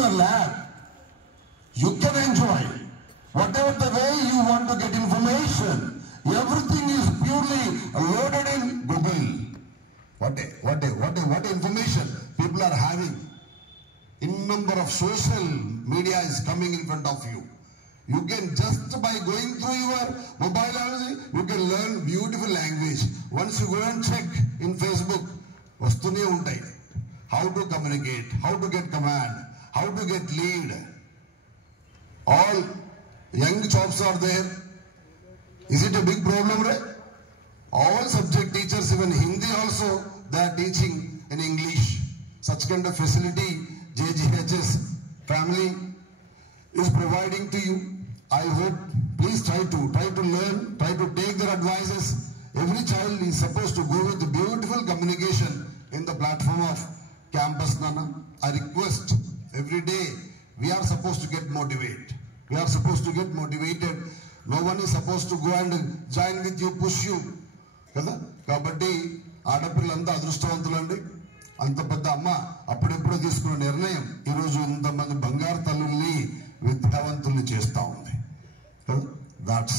your lab. You can enjoy. Whatever the way you want to get information, everything is purely loaded in Google. What information people are having. In number of social media is coming in front of you. You can just by going through your mobile, you can learn beautiful language. Once you go and check in Facebook, vastune untai. How to communicate, how to get command, how to get lead. All young jobs are there. Is it a big problem, right? All subject teachers, even Hindi also, they are teaching in English. Such kind of facility JGHS family is providing to you. I hope, please try to learn, try to take their advices. Every child is supposed to go with beautiful communication in the platform of campus, Nana. I request every day, we are supposed to get motivated. We are supposed to get motivated. No one is supposed to go and join with you, push you. Kabaddi, ఆడపిల్లంతా అదృష్టవంతులండి. అంత పెద్ద అమ్మ అప్పుడెప్పుడు తీసుకున్న నిర్ణయం ఈరోజు ఇంతమంది బంగారు తల్లుల్ని విద్యావంతుల్ని చేస్తా ఉంది. That's,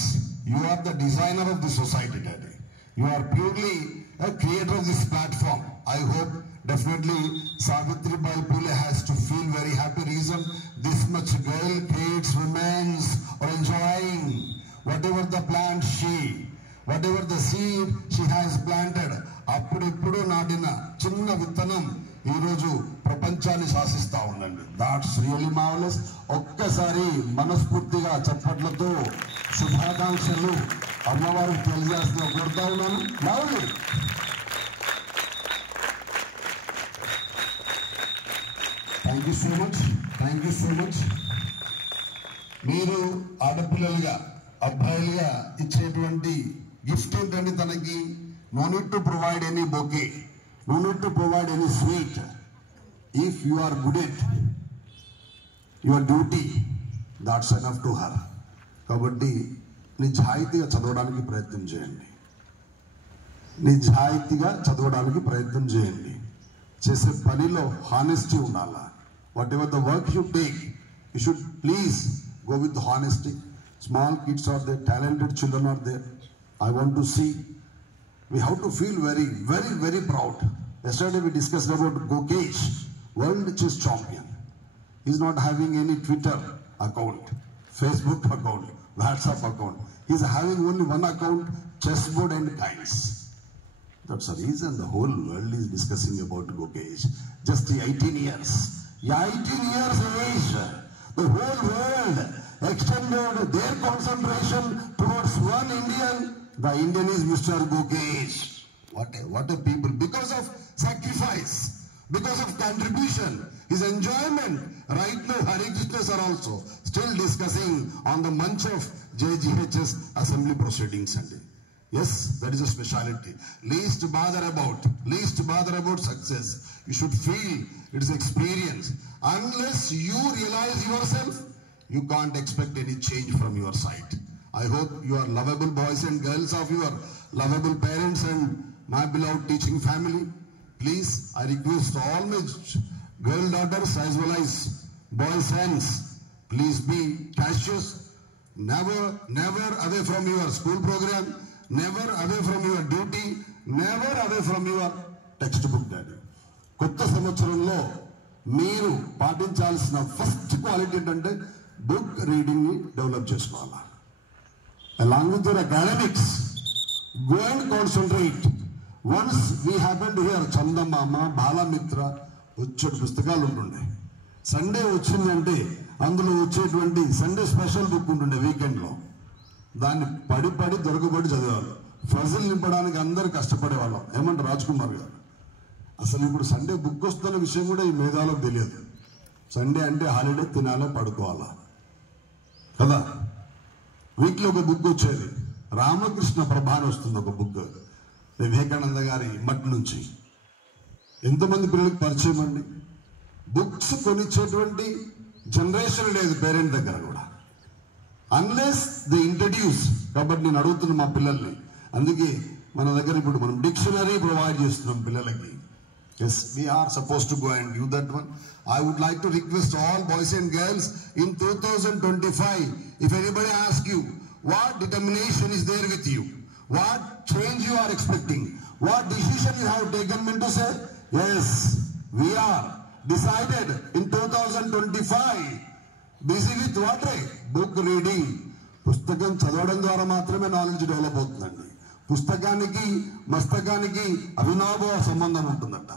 you are the designer of the society, Daddy. You are purely a creator of this platform. I hope definitely Savitribai Phule has to feel very happy reason this much girl, kids, women are enjoying whatever the plant whatever the seed she has planted. అప్పుడెప్పుడు నాటిన చిన్న విత్తనం ఈరోజు ప్రపంచాన్ని శాసిస్తా ఉందండి. That's really marvellous. ఒక్కసారి మనస్ఫూర్తిగా చప్పట్లతో శుభాకాంక్షలు అమ్మవారికి తెలియజేస్తున్నా కోరుతా ఉన్నాను. Lovely. Thank you so much, thank you so much. మీరు ఆడపిల్లలుగా అబ్బాయిలుగా ఇచ్చేటువంటి గిఫ్ట్ ఏంటండి తనకి? No need to provide any bouquet. No need to provide any sweet. If you are good at your duty, that's enough to her. కాబట్టి నిజాయితీగా చదవడానికి ప్రయత్నం చేయండి. నిజాయితీగా చదవడానికి ప్రయత్నం చేయండి. చేసే పనిలో హానెస్టీ ఉండాలా. What ever the work you take, you should please go with honesty. Small kids are there, talented children are there. I want to see. We have to feel very, very, very proud. Yesterday we discussed about Gokesh, world chess champion. He's not having any Twitter account, Facebook account, WhatsApp account. He's having only one account, chessboard and kites. That's the reason the whole world is discussing about Gokesh. Just 18 years. 18 years age. The whole world extended their concentration towards one Indian. The Indian is Mr. Gokesh. What a people. Because of sacrifice, because of contribution, his enjoyment. Right now, Hare Krishnas are also still discussing on the munch of JGHS assembly proceedings. Yes, that is a speciality. Least bother about success. You should feel it is experience. Unless you realize yourself, you can't expect any change from your side. I hope you are lovable boys and girls of your lovable parents and my beloved teaching family. Please, I request all my girl daughters as well as boy sons, please be cautious. Never away from your school program, never away from your duty, never away from your textbook, Daddy. కొత్త సంవత్సరంలో మీరు పాటించాల్సిన first quality ఏంటంటే book reading ని develop చేసుకోవాలి. Along with your academics, go and concentrate. Once we happen to hear Chandamama, Balamitra, వచ్చేటి పుస్తకాలు ఉంటుండే. సండే వచ్చిందంటే అందులో వచ్చేటువంటి సండే స్పెషల్ బుక్ ఉంటుండే వీకెండ్లో. దాన్ని పడి దొరకబడి చదివేవాళ్ళు. ఫజల్ నింపడానికి అందరు కష్టపడేవాళ్ళం. ఏమంటారు రాజ్ కుమార్ గారు? అసలు ఇప్పుడు సండే బుక్ వస్తున్న విషయం కూడా ఈ మేధాలకు తెలియదు. సండే అంటే హాలిడే, తినాలా, పడుకోవాలా కదా. వీక్లో ఒక బుక్ వచ్చేది, రామకృష్ణ ప్రభ అని వస్తుంది ఒక బుక్, వివేకానంద గారి మట్టి నుంచి. ఎంతమంది పిల్లలకు పరిచయం అండి? బుక్స్ కొనిచ్చేటువంటి జనరేషన్ లేదు పేరెంట్ దగ్గర కూడా, అన్లెస్ దే ఇంట్రడ్యూస్. కాబట్టి నేను అడుగుతున్నా మా పిల్లల్ని, అందుకే మన దగ్గర ఇప్పుడు మనం డిక్షనరీ ప్రొవైడ్ చేస్తున్నాం పిల్లలకి. Yes, we are supposed to go and give that one. I would like to request all boys and girls in 2025, if anybody asks you, what determination is there with you? What change you are expecting? What decision you have taken me to say? Yes, we are decided in 2025. Busy with what? Book reading. పుస్తకం చదవడం ద్వారా మాత్రమే knowledge develop అవుతుందండి. పుస్తకానికి మస్తకానికి అవినాభావ సంబంధం ఉంటుందంట.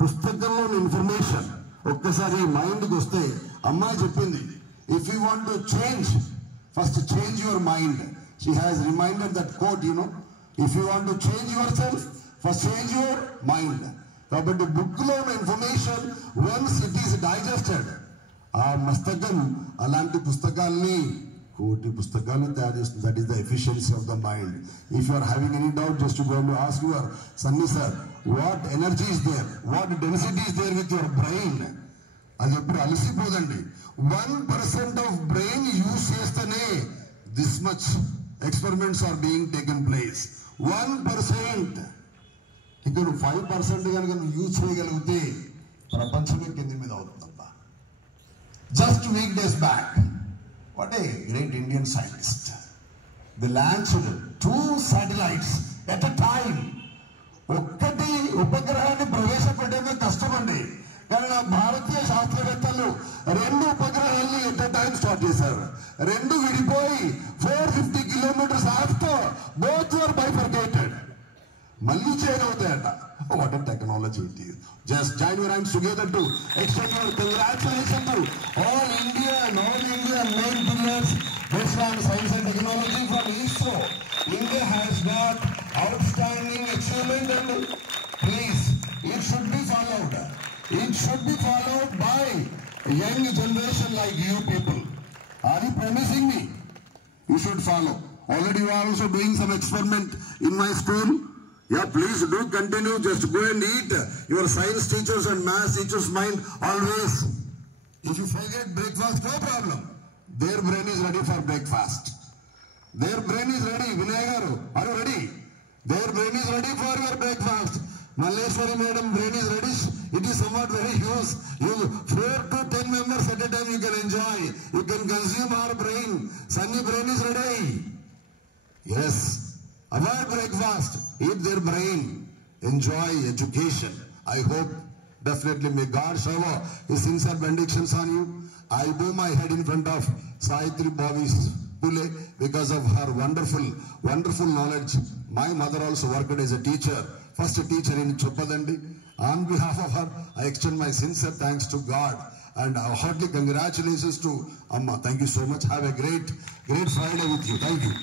పుస్తకంలోని ఇన్ఫర్మేషన్ ఒక్కసారి మైండ్కి వస్తే, అమ్మాయి చెప్పింది, if you want to change, first change your mind. She has reminded that quote, you know, if you want to change yourself, first change your mind. కాబట్టి బుక్లో ఉన్న information once it is digested, ఆ మస్తకం అలాంటి పుస్తకాల్ని కోటి పుస్తకాలను తయారు చేస్తుంది. That is the efficiency of the mind. If you are having any doubt, just to go to ask your Sunny sir, what energy is there, what density is there with your brain. అది ఎప్పుడు అలసిపోదండి. 1% of brain use చేస్తేనే this much experiments are being taken place. 1%. ఇక నువ్వు 5% కనుక నువ్వు use చేయగలిగితే ప్రపంచమే కింది మీద అవుతుందబ్బా. Just week days back, what a great Indian scientist. They launched 2 satellites at a time. ఒక్కటి ఉపగ్రహాన్ని ప్రవేశపెట్టేందుకు కష్టమండి, కానీ నా భారతీయ శాస్త్రవేత్తలు 2 ఉపగ్రహాన్ని ఎట్ a time స్టార్ట్ చేశారు. 2 విడిపోయి 450 kilometers after both were bifurcated. మళ్ళీ చేయగలుగుతాయట. What a technology it is. Just join your hands together to extend your congratulations to all India and all India main pillars based on science and technology from ISRO. India has got outstanding achievement, and please, it should be followed. It should be followed by young generation like you people. Are you promising me? You should follow. Already you are also doing some experiment in my school. Yeah, please do continue. Just go and eat your science teachers and math teachers' mind always. If you forget breakfast, no problem. Their brain is ready for breakfast. Their brain is ready. Vinay garu, are you ready? Their brain is ready for your breakfast. Malleshwari madam brain is ready. It is somewhat very huge. You 4 to 10 members at a time you can enjoy. You can consume our brain. Sunny brain is ready. Yes. Avoid breakfast, eat their brain, enjoy education. I hope, definitely, may God shower His sincere benedictions on you. I bow my head in front of Sayatri Bhavi Pule because of her wonderful, wonderful knowledge. My mother also worked as a teacher, first teacher in Choppadandi. On behalf of her, I extend my sincere thanks to God and heartily congratulations to Amma. Thank you so much. Have a great Friday with you. Thank you.